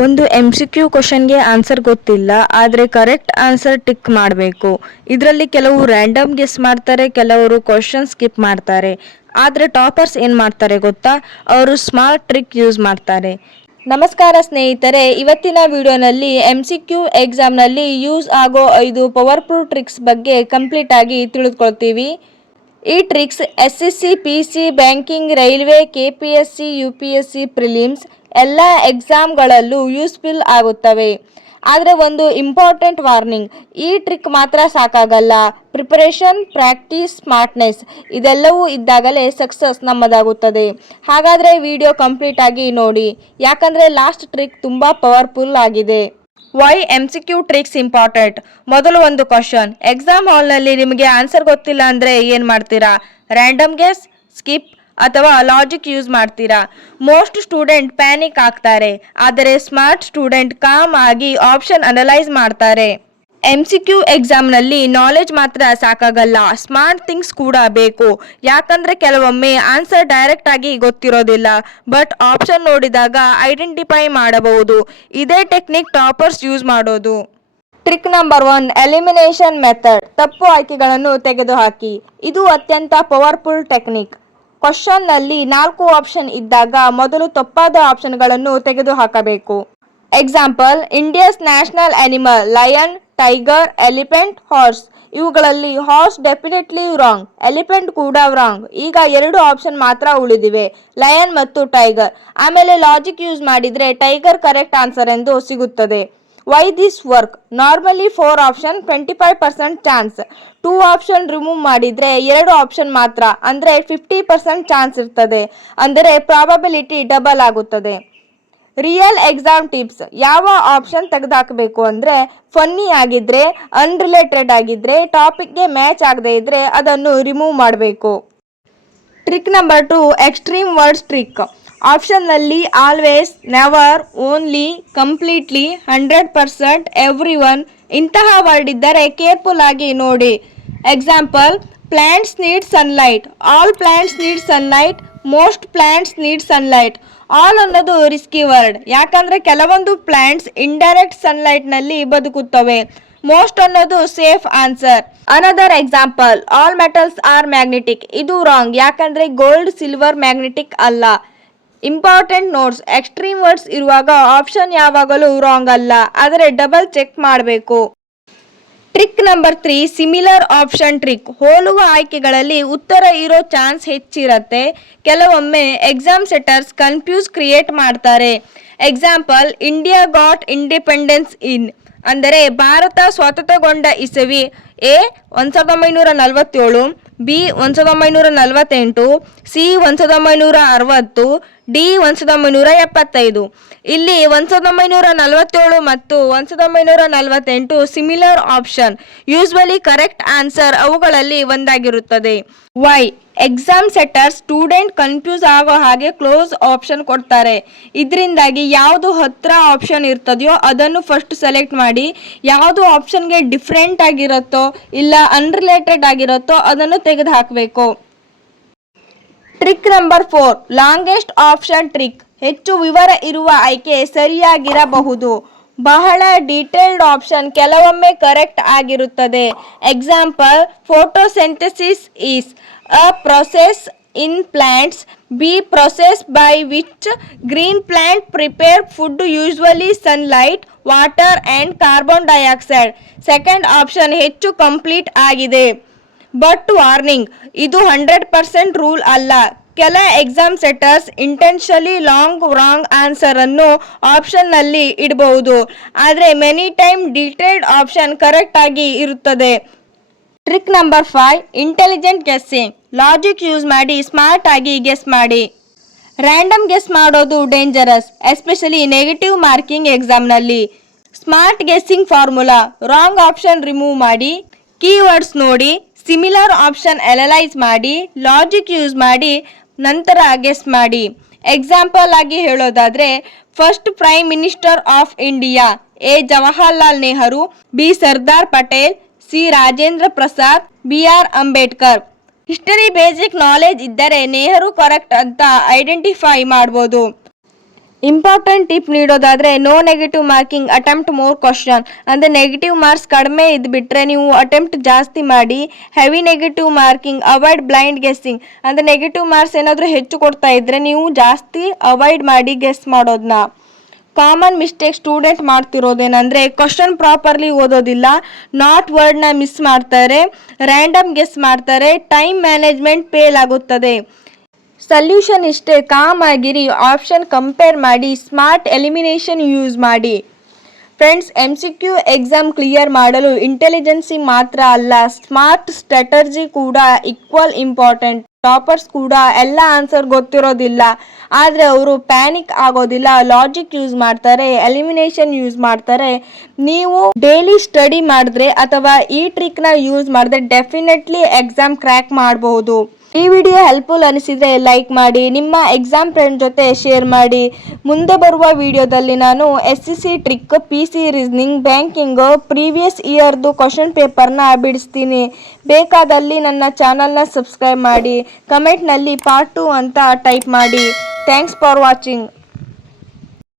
ಒಂದು MCQ ಕ್ವಶನ್ಗೆ answer ಗೊತ್ತಿಲ್ಲ ಆದರೆ ಕರೆಕ್ಟ್ ಆನ್ಸರ್ ಟಿಕ್ ಮಾಡಬೇಕು. ಇದರಲ್ಲಿ ಕೆಲವು ರ್ಯಾಂಡಮ್ ಗೆಸ್ ಮಾಡ್ತಾರೆ, ಕೆಲವರು ಕ್ವಶನ್ ಸ್ಕಿಪ್ ಮಾಡ್ತಾರೆ. ಆದರೆ ಟಾಪರ್ಸ್ ಏನು ಮಾಡ್ತಾರೆ ಗೊತ್ತಾ? ಅವರು ಸ್ಮಾರ್ಟ್ ಟ್ರಿಕ್ ಯೂಸ್ ಮಾಡ್ತಾರೆ. ನಮಸ್ಕಾರ ಸ್ನೇಹಿತರೆ, ಇವತ್ತಿನ ವಿಡಿಯೋನಲ್ಲಿ MCQ ಎಕ್ಸಾಮ್ನಲ್ಲಿ ಯೂಸ್ ಆಗೋ 5 ಪವರ್ಫುಲ್ ಟ್ರಿಕ್ಸ್ ಬಗ್ಗೆ ಕಂಪ್ಲೀಟ್ ಆಗಿ ತಿಳಿದುಕೊಳ್ತೀವಿ. ಈ tricks SSC, PC, banking, railway, KPSC, UPSC, prelims ಎಲ್ಲ ಎಕ್ಸಾಮ್ಗಳಲ್ಲೂ ಯೂಸ್ಫುಲ್ ಆಗುತ್ತವೆ. ಆದರೆ ಒಂದು ಇಂಪಾರ್ಟೆಂಟ್ ವಾರ್ನಿಂಗ್, ಈ ಟ್ರಿಕ್ ಮಾತ್ರ ಸಾಕಾಗಲ್ಲ. ಪ್ರಿಪರೇಷನ್, ಪ್ರಾಕ್ಟೀಸ್, ಸ್ಮಾರ್ಟ್ನೆಸ್ ಇದೆಲ್ಲವೂ ಇದ್ದಾಗಲೇ ಸಕ್ಸಸ್ ನಮ್ಮದಾಗುತ್ತದೆ. ಹಾಗಾದರೆ ವಿಡಿಯೋ ಕಂಪ್ಲೀಟ್ ಆಗಿ ನೋಡಿ, ಯಾಕಂದರೆ ಲಾಸ್ಟ್ ಟ್ರಿಕ್ ತುಂಬ ಪವರ್ಫುಲ್ ಆಗಿದೆ. Why MCQ tricks important? ಮೊದಲು ಒಂದು ಕ್ವಶನ್. ಎಕ್ಸಾಮ್ ಹಾಲ್ನಲ್ಲಿ ನಿಮಗೆ ಆನ್ಸರ್ ಗೊತ್ತಿಲ್ಲ ಅಂದರೆ ಏನು ಮಾಡ್ತೀರಾ? ರ್ಯಾಂಡಮ್ ಗೆಸ್, ಸ್ಕಿಪ್ ಅಥವಾ ಲಾಜಿಕ್ ಯೂಸ್ ಮಾಡ್ತೀರಾ? ಮೋಸ್ಟ್ ಸ್ಟೂಡೆಂಟ್ ಪ್ಯಾನಿಕ್ ಆಗ್ತಾರೆ, ಆದರೆ ಸ್ಮಾರ್ಟ್ ಸ್ಟೂಡೆಂಟ್ ಕಾಮ್ ಆಗಿ ಆಪ್ಷನ್ ಅನಲೈಸ್ ಮಾಡ್ತಾರೆ. MCQ ಎಕ್ಸಾಮ್ನಲ್ಲಿ ನಾಲೆಜ್ ಮಾತ್ರ ಸಾಕಾಗಲ್ಲ, ಸ್ಮಾರ್ಟ್ ಥಿಂಗ್ಸ್ ಕೂಡ ಬೇಕು. ಯಾಕಂದರೆ ಕೆಲವೊಮ್ಮೆ ಆನ್ಸರ್ ಡೈರೆಕ್ಟ್ ಆಗಿ ಗೊತ್ತಿರೋದಿಲ್ಲ, ಬಟ್ ಆಪ್ಷನ್ ನೋಡಿದಾಗ ಐಡೆಂಟಿಫೈ ಮಾಡಬಹುದು. ಇದೇ ಟೆಕ್ನಿಕ್ ಟಾಪರ್ಸ್ ಯೂಸ್ ಮಾಡೋದು. Trick number 1, elimination method. ತಪ್ಪು ಆಯ್ಕೆಗಳನ್ನು ತೆಗೆದುಹಾಕಿ. ಇದು ಅತ್ಯಂತ ಪವರ್ಫುಲ್ ಟೆಕ್ನಿಕ್. ಕ್ವಶನ್ನಲ್ಲಿ 4 ಆಪ್ಷನ್ ಇದ್ದಾಗ ಮೊದಲು ತಪ್ಪಾದ ಆಪ್ಷನ್ಗಳನ್ನು ತೆಗೆದುಹಾಕಬೇಕು. Example, India's national animal lion, tiger, elephant, horse. ಇವುಗಳಲ್ಲಿ ಹಾರ್ಸ್ ಡೆಫಿನೆಟ್ಲಿ ರಾಂಗ್, ಎಲಿಫೆಂಟ್ ಕೂಡ ರಾಂಗ್. ಈಗ 2 ಆಪ್ಷನ್ ಮಾತ್ರ ಉಳಿದಿವೆ, ಲಯನ್ ಮತ್ತು ಟೈಗರ್. ಆಮೇಲೆ ಲಾಜಿಕ್ ಯೂಸ್ ಮಾಡಿದರೆ ಟೈಗರ್ ಕರೆಕ್ಟ್ ಆನ್ಸರ್ ಎಂದು ಸಿಗುತ್ತದೆ. Why this work? Normally 4 option 25% chance. 2 option remove ಮಾಡಿದರೆ 2 ಆಪ್ಷನ್ ಮಾತ್ರ, ಅಂದರೆ 50% ಚಾನ್ಸ್ ಇರ್ತದೆ. ಅಂದರೆ ಪ್ರಾಬಬಿಲಿಟಿ ಡಬಲ್ ಆಗುತ್ತದೆ. Real exam tips. ಯಾವ ಆಪ್ಷನ್ ತೆಗೆದುಹಾಕಬೇಕು ಅಂದರೆ, ಫನ್ನಿ ಆಗಿದ್ರೆ, ಅನ್ರಿಲೇಟೆಡ್ ಆಗಿದ್ರೆ, ಟಾಪಿಕ್ಗೆ ಮ್ಯಾಚ್ ಆಗದೆ ಇದ್ರೆ ಅದನ್ನು ರಿಮೂವ್ ಮಾಡಬೇಕು. Trick number 2, extreme words trick. ಆಪ್ಷನ್ನಲ್ಲಿ always, never, only, completely, 100%, every one ಇಂತಹ ವರ್ಡ್ ಇದ್ದರೆ ಕೇರ್ಫುಲ್ ಆಗಿ ನೋಡಿ. Example, plants need sunlight, all plants need sunlight, most plants need sunlight. All ಅನ್ನೋದು ರಿಸ್ಕಿ ವರ್ಡ್, ಯಾಕಂದರೆ ಕೆಲವೊಂದು ಪ್ಲಾಂಟ್ಸ್ ಇಂಡೈರೆಕ್ಟ್ ಸನ್ಲೈಟ್ನಲ್ಲಿ ಬದುಕುತ್ತವೆ. ಮೋಸ್ಟ್ ಅನ್ನೋದು safe answer. Another example, all metals are magnetic. ಇದು ರಾಂಗ್, ಯಾಕಂದರೆ ಗೋಲ್ಡ್, ಸಿಲ್ವರ್ ಮ್ಯಾಗ್ನೆಟಿಕ್ ಅಲ್ಲ. ಇಂಪಾರ್ಟೆಂಟ್ ನೋಟ್ಸ್, ಎಕ್ಸ್ಟ್ರೀಮ್ ವರ್ಡ್ಸ್ ಇರುವಾಗ ಆಪ್ಷನ್ ಯಾವಾಗಲೂ ರಾಂಗ್ ಅಲ್ಲ, ಆದರೆ ಡಬಲ್ ಚೆಕ್ ಮಾಡಬೇಕು. Trick number 3, similar option trick. ಹೋಲುವ ಆಯ್ಕೆಗಳಲ್ಲಿ ಉತ್ತರ ಇರೋ ಚಾನ್ಸ್ ಹೆಚ್ಚಿರುತ್ತೆ. ಕೆಲವೊಮ್ಮೆ ಎಕ್ಸಾಮ್ ಸೆಟರ್ಸ್ ಕನ್ಫ್ಯೂಸ್ ಕ್ರಿಯೇಟ್ ಮಾಡ್ತಾರೆ. Example, India got independence in ಅಂದರೆ ಭಾರತ ಸ್ವಾತಂತ್ರ್ಯಗೊಂಡ ಇಸವಿ ಎ 1947, ಬಿ 1948, ಸಿ 1960, ಡಿ 1975. ಇಲ್ಲಿ 1947 ಮತ್ತು 1948 similar option, usually correct answer ಅವುಗಳಲ್ಲಿ ಒಂದಾಗಿರುತ್ತದೆ. Why? Exam setter student confuse ಆಗೋ ಹಾಗೆ ಕ್ಲೋಸ್ ಆಪ್ಷನ್ ಕೊಡ್ತಾರೆ. ಇದರಿಂದಾಗಿ ಯಾವುದು ಹತ್ತಿರ ಆಪ್ಷನ್ ಇರ್ತದೆಯೋ ಅದನ್ನು ಫಸ್ಟ್ ಸೆಲೆಕ್ಟ್ ಮಾಡಿ, ಯಾವುದು ಆಪ್ಷನ್ಗೆ ಡಿಫ್ರೆಂಟ್ ಆಗಿರುತ್ತೋ ಇಲ್ಲ ಅನ್ರಿಲೇಟೆಡ್ ಆಗಿರುತ್ತೋ ಅದನ್ನು ತೆಗೆದು ಹಾಕಬೇಕು. Trick number 4, longest option trick. ಹೆಚ್ಚು ವಿವರ ಇರುವ ಆಯ್ಕೆ ಸರಿಯಾಗಿರಬಹುದು. ಬಹಳ ಡೀಟೇಲ್ಡ್ ಆಪ್ಷನ್ ಕೆಲವೊಮ್ಮೆ ಕರೆಕ್ಟ್ ಆಗಿರುತ್ತದೆ. Example, photosynthesis is a process in plants, B process by which green plant prepare food, usually sunlight, water and carbon dioxide. Second option ಹೆಚ್ಚು complete ಆಗಿದೆ. ಬಟ್ ವಾರ್ನಿಂಗ್, ಇದು 100% ರೂಲ್ ಅಲ್ಲ. ಕೆಲ exam setters intentionally long wrong answer ಅನ್ನು ಆಪ್ಷನ್ನಲ್ಲಿ ಇಡಬಹುದು, ಆದರೆ many time detailed option correct ಆಗಿ ಇರುತ್ತದೆ. Trick number 5, intelligent guessing. Logic use ಮಾಡಿ ಸ್ಮಾರ್ಟ್ ಆಗಿ ಗೆಸ್ ಮಾಡಿ. ರ್ಯಾಂಡಮ್ ಗೆಸ್ ಮಾಡೋದು ಡೇಂಜರಸ್, ಎಸ್ಪೆಷಲಿ ನೆಗೆಟಿವ್ ಮಾರ್ಕಿಂಗ್ ಎಕ್ಸಾಮ್ನಲ್ಲಿ. Smart guessing formula, wrong option remove ಮಾಡಿ, ಕೀವರ್ಡ್ಸ್ ನೋಡಿ, ಸಿಮಿಲರ್ ಆಪ್ಷನ್ ಅನಲೈಸ್ ಮಾಡಿ, ಲಾಜಿಕ್ ಯೂಸ್ ಮಾಡಿ, ನಂತರ ಗೆಸ್ ಮಾಡಿ. ಎಕ್ಸಾಂಪಲ್ ಆಗಿ ಹೇಳೋದಾದರೆ, first prime minister of India A Jawaharlal Nehru, B Sardar Patel, C Rajendra Prasad, BR Ambedkar. History basic knowledge ಇದ್ದರೆ ನೆಹರು ಕರೆಕ್ಟ್ ಅಂತ ಐಡೆಂಟಿಫೈ ಮಾಡ್ಬೋದು. Important tip ನೀಡೋದಾದರೆ no negative marking attempt more question. ಅಂದರೆ ನೆಗೆಟಿವ್ ಮಾರ್ಕ್ಸ್ ಕಡಿಮೆ ಇದ್ಬಿಟ್ರೆ ನೀವು ಅಟೆಂಪ್ಟ್ ಜಾಸ್ತಿ ಮಾಡಿ. Heavy negative marking avoid blind guessing. ಅಂದರೆ ನೆಗೆಟಿವ್ ಮಾರ್ಕ್ಸ್ ಏನಾದರೂ ಹೆಚ್ಚು ಕೊಡ್ತಾ ಇದ್ದರೆ ನೀವು ಜಾಸ್ತಿ ಅವಾಯ್ಡ್ ಮಾಡಿ ಗೆಸ್ ಮಾಡೋದನ್ನ. ಕಾಮನ್ ಮಿಸ್ಟೇಕ್ ಸ್ಟೂಡೆಂಟ್ ಮಾಡ್ತಿರೋದೇನೆಂದರೆ ಕ್ವಶನ್ ಪ್ರಾಪರ್ಲಿ ಓದೋದಿಲ್ಲ, ನಾಟ್ ವರ್ಡ್ನ ಮಿಸ್ ಮಾಡ್ತಾರೆ, ರ್ಯಾಂಡಮ್ ಗೆಸ್ ಮಾಡ್ತಾರೆ, ಟೈಮ್ ಮ್ಯಾನೇಜ್ಮೆಂಟ್ ಫೇಲ್ ಆಗುತ್ತದೆ. ಸಲ್ಯೂಷನ್ ಇಷ್ಟೇ, ಕಾಮ್ ಆಗಿರಿ, ಆಪ್ಷನ್ ಕಂಪೇರ್ ಮಾಡಿ, ಸ್ಮಾರ್ಟ್ ಎಲಿಮಿನೇಷನ್ ಯೂಸ್ ಮಾಡಿ. ಫ್ರೆಂಡ್ಸ್, MCQ ಎಕ್ಸಾಮ್ ಕ್ಲಿಯರ್ ಮಾಡಲು ಇಂಟೆಲಿಜೆನ್ಸಿ ಮಾತ್ರ ಅಲ್ಲ, ಸ್ಮಾರ್ಟ್ ಸ್ಟ್ರಾಟರ್ಜಿ ಕೂಡ ಈಕ್ವಲ್ ಇಂಪಾರ್ಟೆಂಟ್. ಟಾಪರ್ಸ್ ಕೂಡ ಎಲ್ಲ ಆನ್ಸರ್ ಗೊತ್ತಿರೋದಿಲ್ಲ, ಆದರೆ ಅವರು ಪ್ಯಾನಿಕ್ ಆಗೋದಿಲ್ಲ, ಲಾಜಿಕ್ ಯೂಸ್ ಮಾಡ್ತಾರೆ, ಎಲಿಮಿನೇಷನ್ ಯೂಸ್ ಮಾಡ್ತಾರೆ. ನೀವು ಡೈಲಿ ಸ್ಟಡಿ ಮಾಡಿದ್ರೆ ಅಥವಾ ಈ ಟ್ರಿಕ್ನ ಯೂಸ್ ಮಾಡಿದ್ರೆ ಡೆಫಿನೆಟ್ಲಿ ಎಕ್ಸಾಮ್ ಕ್ರ್ಯಾಕ್ ಮಾಡಬಹುದು. ಈ ವಿಡಿಯೋ ಹೆಲ್ಪ್ಫುಲ್ ಅನಿಸಿದರೆ ಲೈಕ್ ಮಾಡಿ, ನಿಮ್ಮ ಎಕ್ಸಾಮ್ ಫ್ರೆಂಡ್ ಜೊತೆ ಶೇರ್ ಮಾಡಿ. ಮುಂದೆ ಬರುವ ವಿಡಿಯೋದಲ್ಲಿ ನಾನು SCC trick, PC reasoning, banking, previous ಇಯರ್ದು ಕ್ವಶನ್ ಪೇಪರ್ನ ಬಿಡಿಸ್ತೀನಿ. ಬೇಕಾದಲ್ಲಿ ನನ್ನ ಚಾನಲ್ನ ಸಬ್ಸ್ಕ್ರೈಬ್ ಮಾಡಿ, ಕಮೆಂಟ್ನಲ್ಲಿ ಪಾರ್ಟ್ 2 ಅಂತ ಟೈಪ್ ಮಾಡಿ. Thanks for watching.